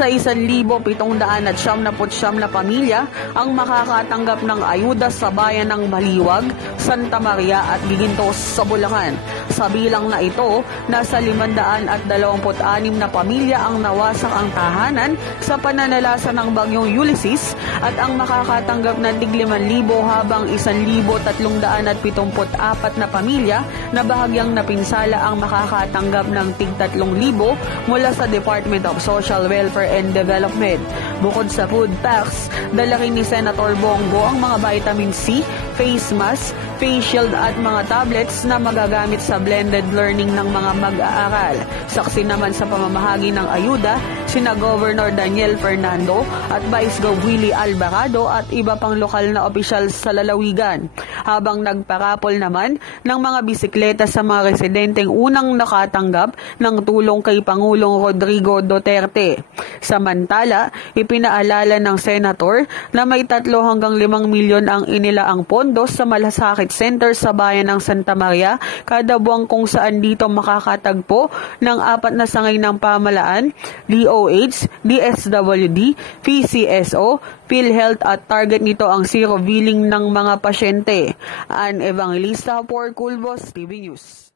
Nasa 1,779 na pamilya ang makakatanggap ng ayuda sa bayan ng Maliwag, Santa Maria at Gigintos sa Bulacan. Sa bilang na ito, nasa 526 na pamilya ang nawasak ang tahanan sa pananalasa ng bagyong Ulysses at ang makakatanggap ng tig 5,000 habang 1,374 na pamilya na bahagyang napinsala ang makakatanggap ng tig 3,000 mula sa Department of Social Welfare and Development. Bukod sa food packs, dala rin ni Senator Bongo ang mga vitamin C, face mask, face shield at mga tablets na magagamit sa blended learning ng mga mag-aaral. Saksi naman sa pamamahagi ng ayuda, sina Governor Daniel Fernando at Vice Gov. Willie Alvarado at iba pang lokal na opisyal sa lalawigan. Habang nagparapol naman ng mga bisikleta sa mga residenteng unang nakatanggap ng tulong kay Pangulong Rodrigo Duterte. Samantala, ipinaalala ng Senator na may 3 hanggang 5 milyon ang inilaang pondo sa Malasakit Center sa bayan ng Santa Maria kada buwan kung saan dito makakatagpo ng 4 na sangay ng pamalaan, DOH, DSWD, PCSO, PhilHealth at target nito ang zero billing ng mga pasyente. An Evangelista for Culbos TV News.